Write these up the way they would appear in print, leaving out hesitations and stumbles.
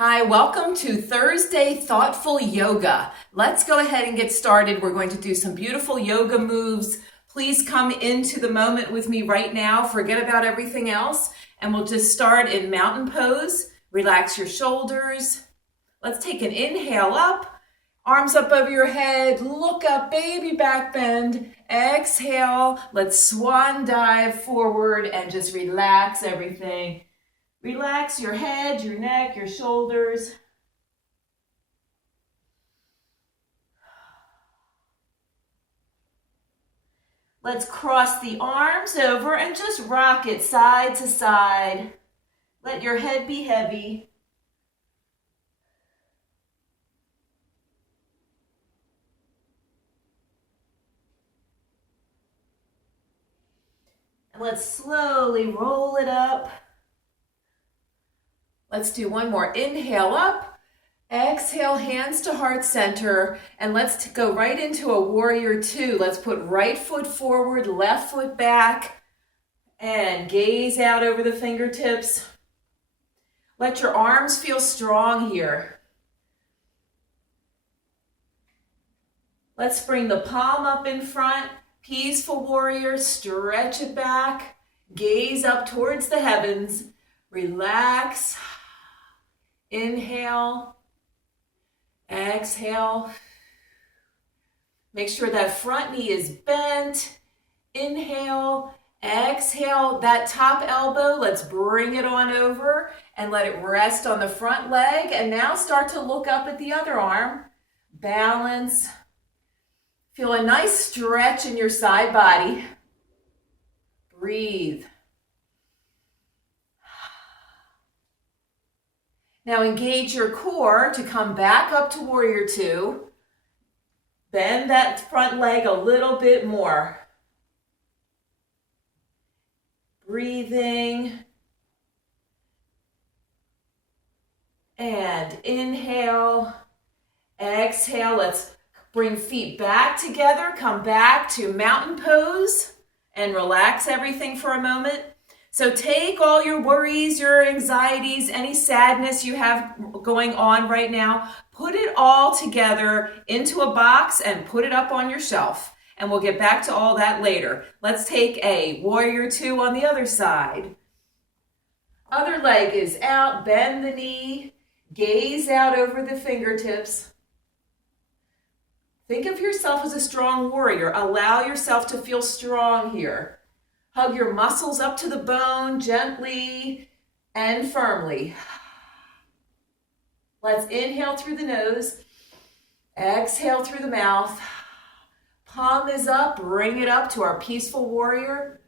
Hi, welcome to Thursday Thoughtful Yoga. Let's go ahead and get started. We're going to do some beautiful yoga moves. Please come into the moment with me right now. Forget about everything else. And we'll just start in mountain pose. Relax your shoulders. Let's take an inhale up. Arms up over your head. Look up, baby back bend. Exhale. Let's swan dive forward and just relax everything. Relax your head, your neck, your shoulders. Let's cross the arms over and just rock it side to side. Let your head be heavy. And let's slowly roll it up. Let's do one more. Inhale up, exhale, hands to heart center, and let's go right into a warrior two. Let's put right foot forward, left foot back, and gaze out over the fingertips. Let your arms feel strong here. Let's bring the palm up in front, peaceful warrior, stretch it back, gaze up towards the heavens, relax. Inhale, exhale. Make sure that front knee is bent. Inhale, exhale. That top elbow, let's bring it on over and let it rest on the front leg. And now start to look up at the other arm. Balance. Feel a nice stretch in your side body. Breathe. Now engage your core to come back up to warrior two. Bend that front leg a little bit more. Breathing. And inhale. Exhale. Let's bring feet back together. Come back to mountain pose and relax everything for a moment. So take all your worries, your anxieties, any sadness you have going on right now, put it all together into a box and put it up on your shelf. And we'll get back to all that later. Let's take a warrior two on the other side. Other leg is out, bend the knee, gaze out over the fingertips. Think of yourself as a strong warrior. Allow yourself to feel strong here. Hug your muscles up to the bone gently and firmly. Let's inhale through the nose. Exhale through the mouth. Palm is up. Bring it up to our peaceful warrior.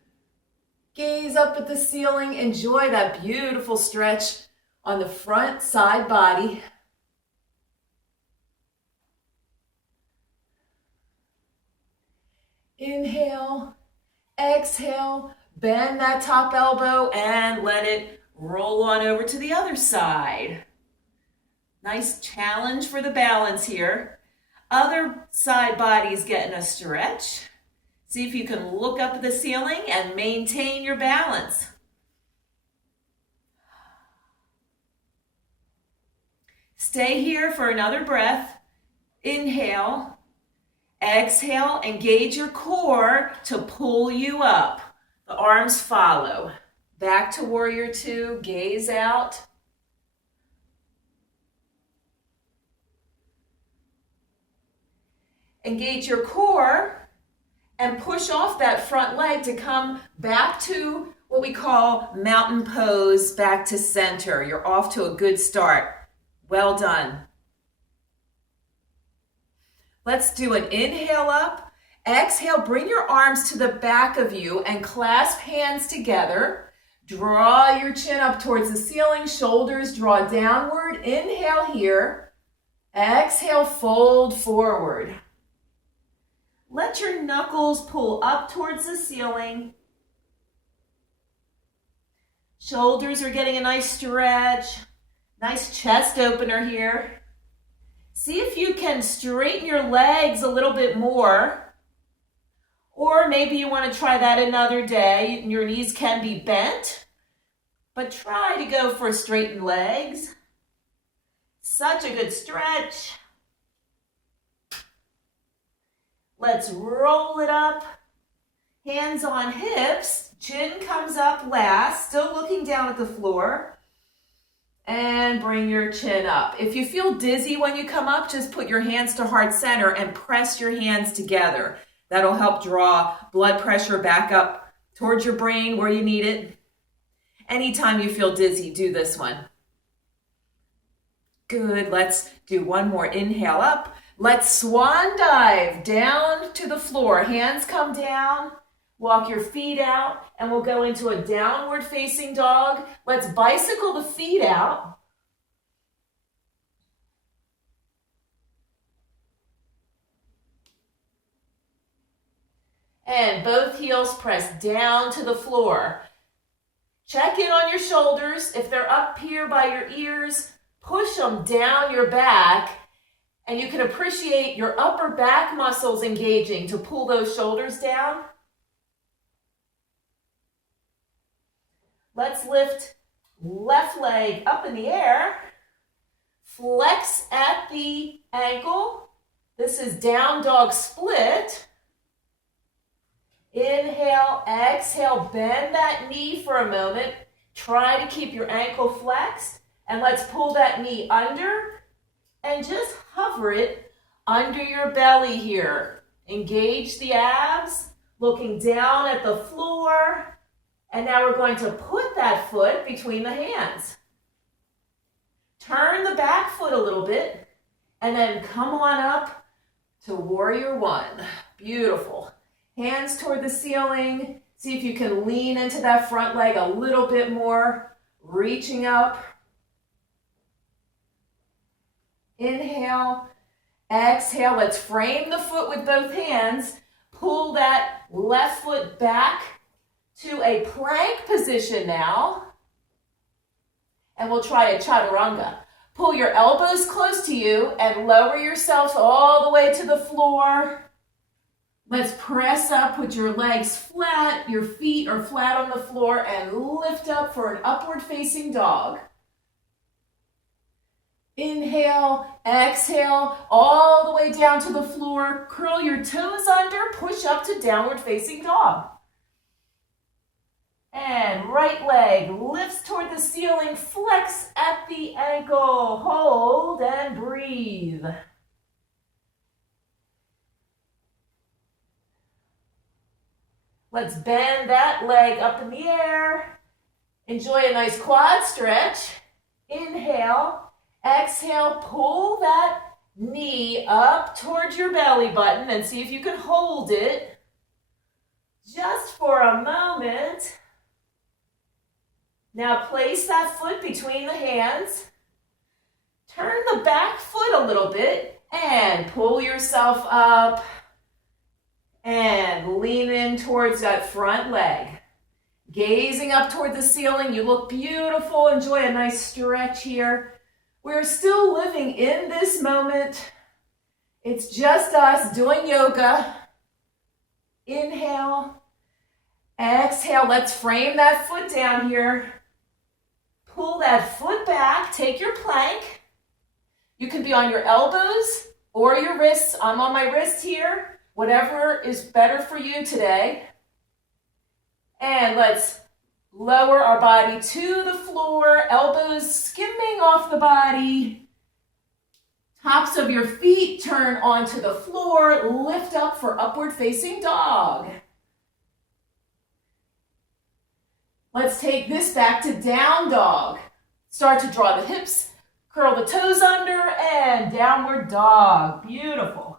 Gaze up at the ceiling. Enjoy that beautiful stretch on the front side body. Inhale. Exhale, bend that top elbow and let it roll on over to the other side. Nice challenge for the balance here. Other side body's getting a stretch. See if you can look up at the ceiling and maintain your balance. Stay here for another breath. Inhale. Exhale, engage your core to pull you up. The arms follow. Back to warrior two, gaze out. Engage your core and push off that front leg to come back to what we call mountain pose, back to center. You're off to a good start. Well done. Let's do an inhale up. Exhale, bring your arms to the back of you and clasp hands together. Draw your chin up towards the ceiling, shoulders draw downward. Inhale here. Exhale, fold forward. Let your knuckles pull up towards the ceiling. Shoulders are getting a nice stretch. Nice chest opener here. See if you can straighten your legs a little bit more. Or maybe you want to try that another day. Your knees can be bent, but try to go for straightened legs. Such a good stretch. Let's roll it up. Hands on hips. Chin comes up last, still looking down at the floor. And bring your chin up. If you feel dizzy when you come up, just put your hands to heart center and press your hands together. That'll help draw blood pressure back up towards your brain where you need it. Anytime you feel dizzy, do this one. Good, let's do one more. Inhale up. Let's swan dive down to the floor. Hands come down. Walk your feet out, and we'll go into a downward facing dog. Let's bicycle the feet out. And both heels press down to the floor. Check in on your shoulders. If they're up here by your ears, push them down your back, and you can appreciate your upper back muscles engaging to pull those shoulders down. Let's lift left leg up in the air. Flex at the ankle. This is down dog split. Inhale, exhale, bend that knee for a moment. Try to keep your ankle flexed. And let's pull that knee under and just hover it under your belly here. Engage the abs, looking down at the floor. And now we're going to put that foot between the hands. Turn the back foot a little bit and then come on up to warrior one. Beautiful. Hands toward the ceiling. See if you can lean into that front leg a little bit more. Reaching up. Inhale. Exhale. Let's frame the foot with both hands. Pull that left foot back to a plank position now. And we'll try a chaturanga. Pull your elbows close to you and lower yourself all the way to the floor. Let's press up, put your legs flat, your feet are flat on the floor, and lift up for an upward facing dog. Inhale, exhale, all the way down to the floor. Curl your toes under, push up to downward facing dog. And right leg lifts toward the ceiling, flex at the ankle, hold and breathe. Let's bend that leg up in the air. Enjoy a nice quad stretch. Inhale, exhale, pull that knee up towards your belly button and see if you can hold it just for a moment. Now place that foot between the hands. Turn the back foot a little bit and pull yourself up and lean in towards that front leg. Gazing up toward the ceiling, you look beautiful. Enjoy a nice stretch here. We're still living in this moment. It's just us doing yoga. Inhale, exhale. Let's frame that foot down here. Pull that foot back, take your plank. You can be on your elbows or your wrists. I'm on my wrist here. Whatever is better for you today. And let's lower our body to the floor, elbows skimming off the body. Tops of your feet turn onto the floor, lift up for upward facing dog. Let's take this back to down dog. Start to draw the hips, curl the toes under, and downward dog. Beautiful.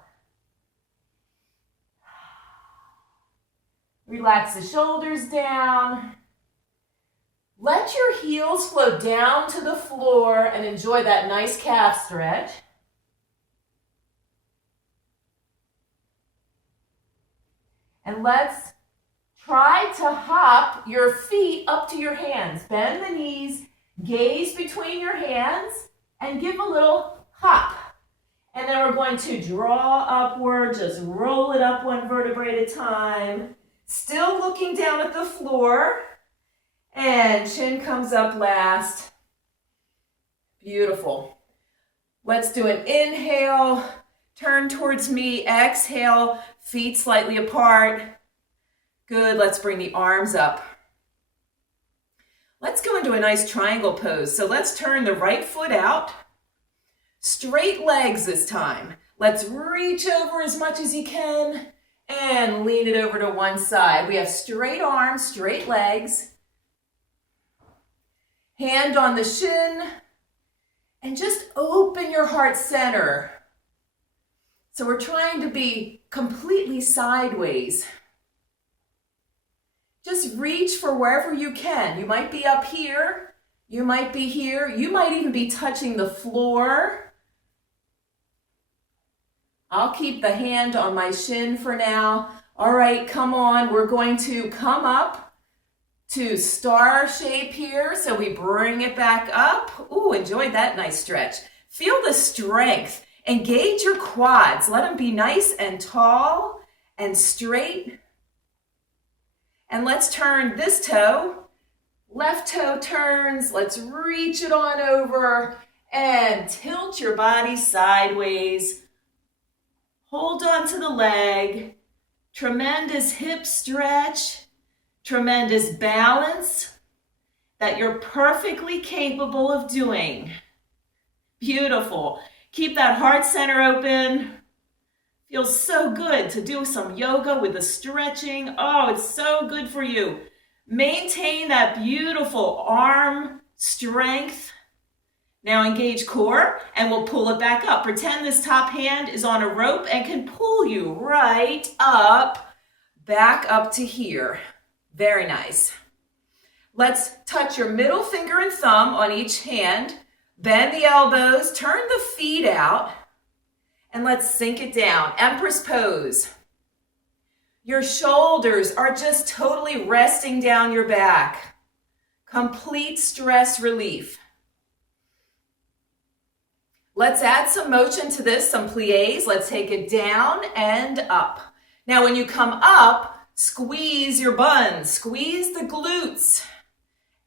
Relax the shoulders down. Let your heels flow down to the floor and enjoy that nice calf stretch. And let's try to hop your feet up to your hands. Bend the knees, gaze between your hands, and give a little hop. And then we're going to draw upward, just roll it up one vertebrae at a time. Still looking down at the floor. And chin comes up last. Beautiful. Let's do an inhale, turn towards me, exhale, feet slightly apart. Good, let's bring the arms up. Let's go into a nice triangle pose. So let's turn the right foot out. Straight legs this time. Let's reach over as much as you can and lean it over to one side. We have straight arms, straight legs. Hand on the shin. And just open your heart center. So we're trying to be completely sideways. Just reach for wherever you can. You might be up here. You might be here. You might even be touching the floor. I'll keep the hand on my shin for now. All right, come on. We're going to come up to star shape here. So we bring it back up. Ooh, enjoy that nice stretch. Feel the strength. Engage your quads. Let them be nice and tall and straight. And let's turn this toe. Left toe turns. Let's reach it on over and tilt your body sideways. Hold on to the leg. Tremendous hip stretch. Tremendous balance that you're perfectly capable of doing. Beautiful. Keep that heart center open. Feels so good to do some yoga with the stretching. Oh, it's so good for you. Maintain that beautiful arm strength. Now engage core and we'll pull it back up. Pretend this top hand is on a rope and can pull you right up, back up to here. Very nice. Let's touch your middle finger and thumb on each hand. Bend the elbows, turn the feet out, and let's sink it down. Empress pose. Your shoulders are just totally resting down your back. Complete stress relief. Let's add some motion to this, some pliés. Let's take it down and up. Now when you come up, squeeze your buns, squeeze the glutes.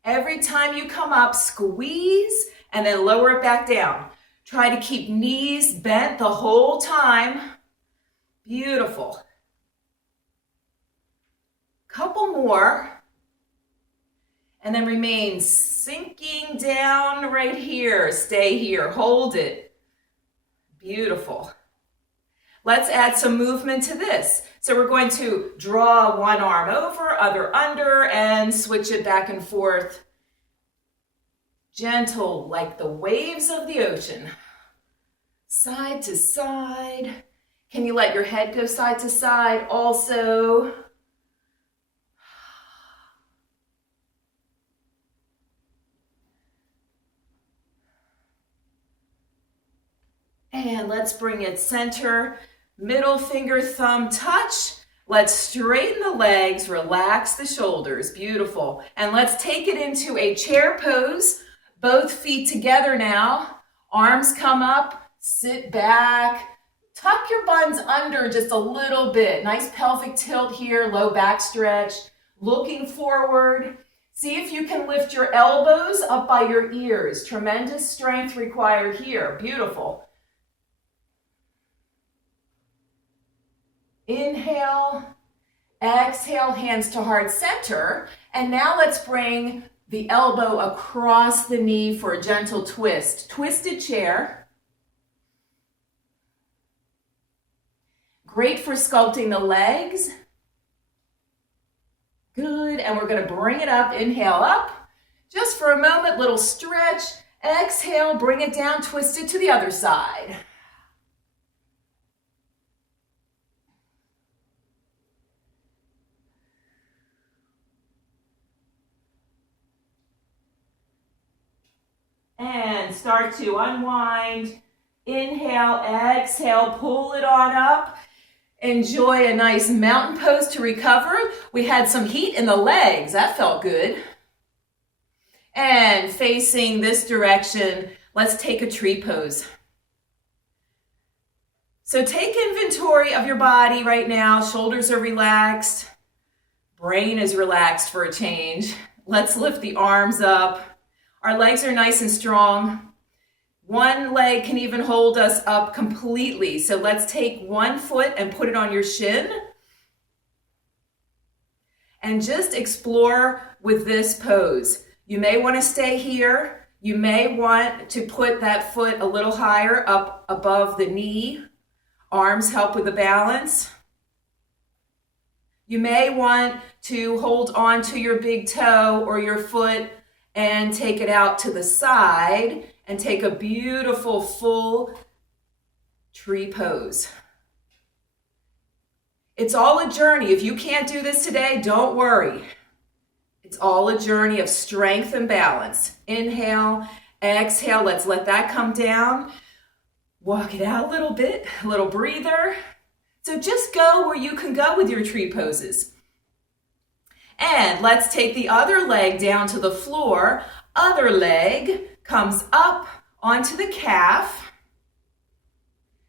Every time you come up, squeeze and then lower it back down. Try to keep knees bent the whole time. Beautiful. Couple more. And then remain sinking down right here. Stay here, hold it. Beautiful. Let's add some movement to this. So we're going to draw one arm over, other under, and switch it back and forth. Gentle, like the waves of the ocean. Side to side. Can you let your head go side to side also? And let's bring it center. Middle finger, thumb touch. Let's straighten the legs, relax the shoulders. Beautiful. And let's take it into a chair pose. Both feet together now. Arms come up, sit back. Tuck your buns under just a little bit. Nice pelvic tilt here, low back stretch. Looking forward. See if you can lift your elbows up by your ears. Tremendous strength required here. Beautiful. Inhale, exhale, hands to heart center. And now let's bring the elbow across the knee for a gentle twist. Twisted chair. Great for sculpting the legs. Good, and we're gonna bring it up, inhale up. Just for a moment, little stretch. Exhale, bring it down, twist it to the other side. And start to unwind. Inhale, exhale, pull it on up. Enjoy a nice mountain pose to recover. We had some heat in the legs. That felt good. And facing this direction, let's take a tree pose. So take inventory of your body right now. Shoulders are relaxed. Brain is relaxed for a change. Let's lift the arms up. Our legs are nice and strong. One leg can even hold us up completely. So let's take one foot and put it on your shin. And just explore with this pose. You may want to stay here. You may want to put that foot a little higher up above the knee. Arms help with the balance. You may want to hold on to your big toe or your foot and take it out to the side and take a beautiful full tree pose. It's all a journey. If you can't do this today, don't worry. It's all a journey of strength and balance. Inhale, exhale. Let's let that come down. Walk it out a little bit, a little breather. So just go where you can go with your tree poses. And let's take the other leg down to the floor. Other leg comes up onto the calf.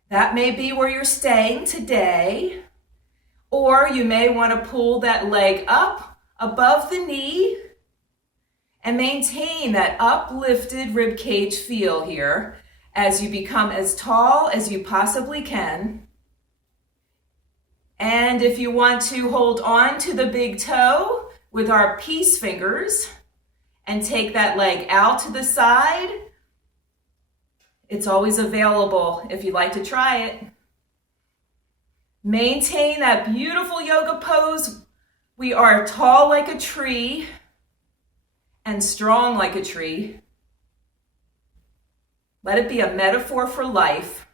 That may be where you're staying today. Or you may want to pull that leg up above the knee and maintain that uplifted rib cage feel here as you become as tall as you possibly can. And if you want to hold on to the big toe with our peace fingers and take that leg out to the side, it's always available if you'd like to try it. Maintain that beautiful yoga pose. We are tall like a tree and strong like a tree. Let it be a metaphor for life.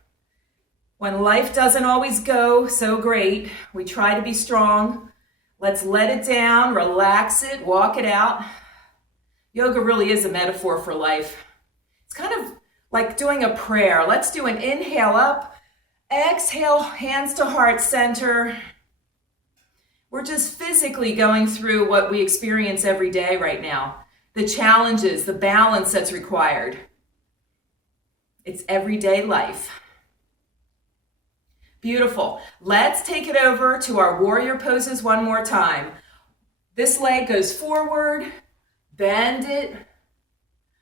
When life doesn't always go so great, we try to be strong. Let's let it down, relax it, walk it out. Yoga really is a metaphor for life. It's kind of like doing a prayer. Let's do an inhale up, exhale, hands to heart center. We're just physically going through what we experience every day right now. The challenges, the balance that's required. It's everyday life. Beautiful. Let's take it over to our warrior poses one more time. This leg goes forward, bend it.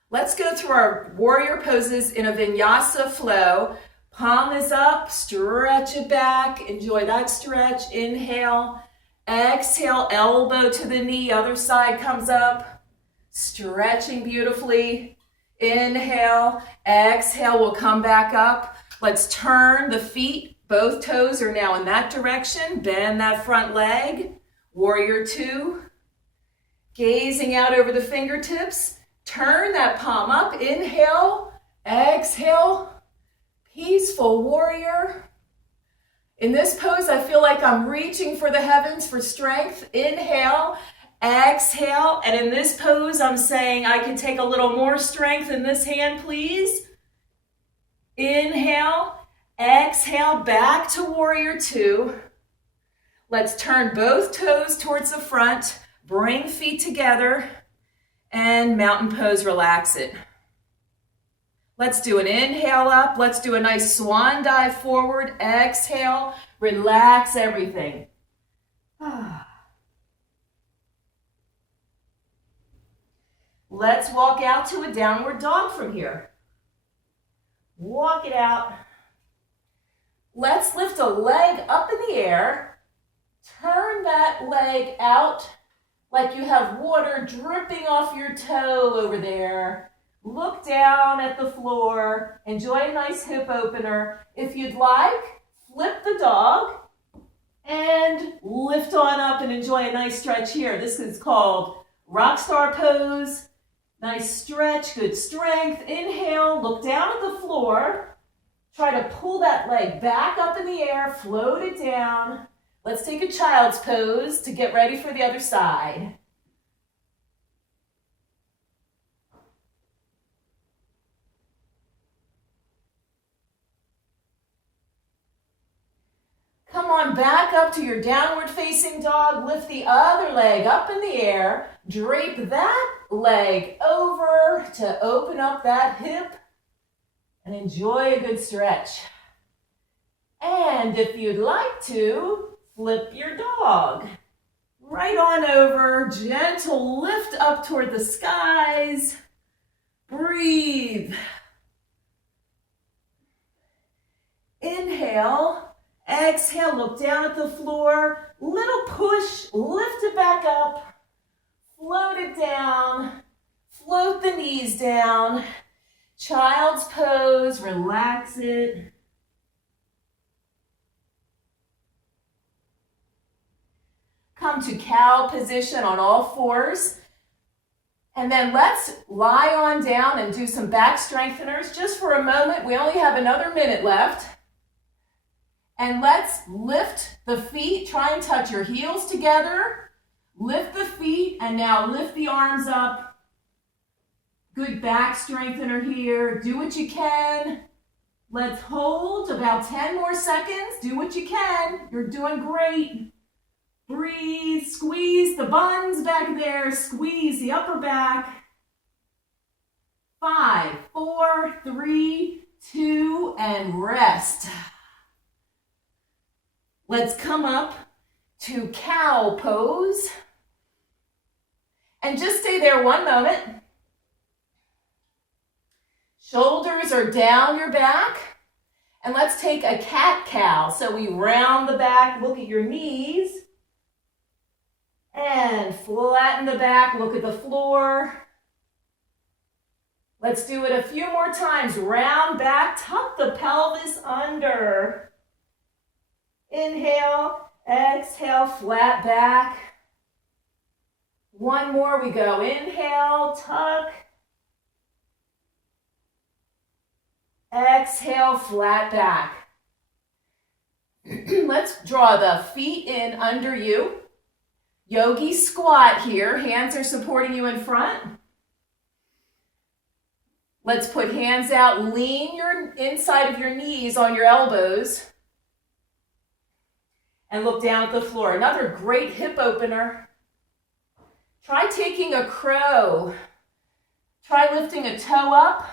Let's go through our warrior poses in a vinyasa flow. Palm is up, stretch it back. Enjoy that stretch. Inhale, exhale, elbow to the knee, other side comes up. Stretching beautifully. Inhale, exhale, we'll come back up. Let's turn the feet. Both toes are now in that direction. Bend that front leg. Warrior two. Gazing out over the fingertips. Turn that palm up. Inhale, exhale. Peaceful warrior. In this pose, I feel like I'm reaching for the heavens for strength. Inhale, exhale. And in this pose, I'm saying I can take a little more strength in this hand, please. Inhale. Exhale, back to warrior two. Let's turn both toes towards the front. Bring feet together. And mountain pose, relax it. Let's do an inhale up. Let's do a nice swan dive forward. Exhale, relax everything. Let's walk out to a downward dog from here. Walk it out. Let's lift a leg up in the air. Turn that leg out like you have water dripping off your toe over there. Look down at the floor. Enjoy a nice hip opener. If you'd like, flip the dog and lift on up and enjoy a nice stretch here. This is called rock star pose. Nice stretch, good strength. Inhale, look down at the floor. Try to pull that leg back up in the air, float it down. Let's take a child's pose to get ready for the other side. Come on back up to your downward facing dog. Lift the other leg up in the air. Drape that leg over to open up that hip. And enjoy a good stretch. And if you'd like to, flip your dog. Right on over, gentle lift up toward the skies. Breathe. Inhale, exhale, look down at the floor, little push, lift it back up, float it down, float the knees down, child's pose, relax it. Come to cow position on all fours. And then let's lie on down and do some back strengtheners just for a moment. We only have another minute left. And let's lift the feet. Try and touch your heels together. Lift the feet and now lift the arms up. Good back strengthener here. Do what you can. Let's hold about 10 more seconds. Do what you can. You're doing great. Breathe, squeeze the buns back there, squeeze the upper back. 5, 4, 3, 2, and rest. Let's come up to cow pose. And just stay there one moment. Shoulders are down your back. And let's take a cat-cow. So we round the back, look at your knees. And flatten the back, look at the floor. Let's do it a few more times. Round back, tuck the pelvis under. Inhale, exhale, flat back. One more, we go. Inhale, tuck. Exhale, flat back. Let's draw the feet in under you. Yogi squat here. Hands are supporting you in front. Let's put hands out. Lean your inside of your knees on your elbows. And look down at the floor. Another great hip opener. Try taking a crow. Try lifting a toe up.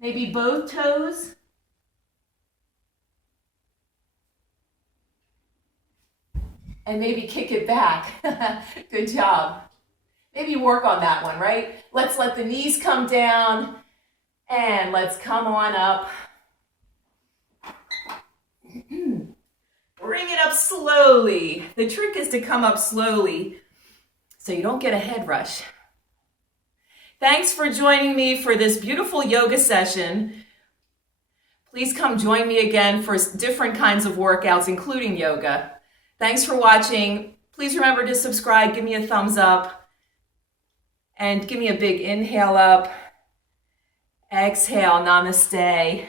Maybe both toes. And maybe kick it back. Good job. Maybe work on that one, right? Let's let the knees come down and let's come on up. Bring it up slowly. The trick is to come up slowly so you don't get a head rush. Thanks for joining me for this beautiful yoga session. Please come join me again for different kinds of workouts, including yoga. Thanks for watching. Please remember to subscribe, give me a thumbs up, and give me a big inhale up. Exhale, namaste.